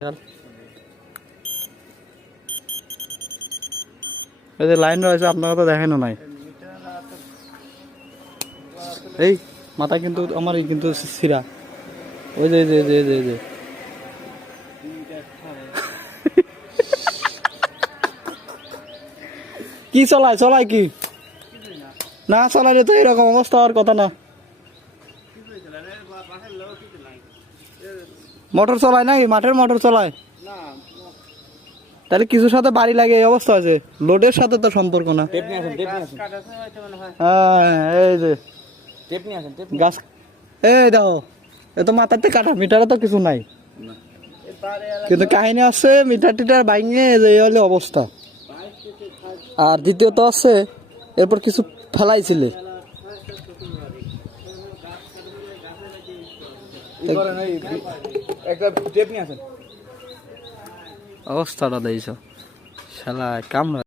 এই যে লাইন রয়েছে আপনারা তো দেখানো নাই। এই মাথা কিন্তু আমার কিন্তু সিরা ওই যে যে যে যে যে কি চলায় চলায় কি না চলাইলে তো এরকম অবস্থা হওয়ার কথা না। মোটর চলায় নাকি মাঠের মোটর চলায়? তাহলে কিছুর সাথে বাড়ি লাগে এই অবস্থা আছে, লোডের সাথে তো সম্পর্ক না। এই যে গাছ এই দেখো এ তো মাথাতে কাটা, মিটারে তো কিছু নাই কিন্তু কাহিনী আছে মিটার টিটার ভাঙে এই হলে অবস্থা। আর দ্বিতীয়ত আছে এরপর কিছু ফেলাইছিলে অবস্থাটা দিয়েছ শালা কাম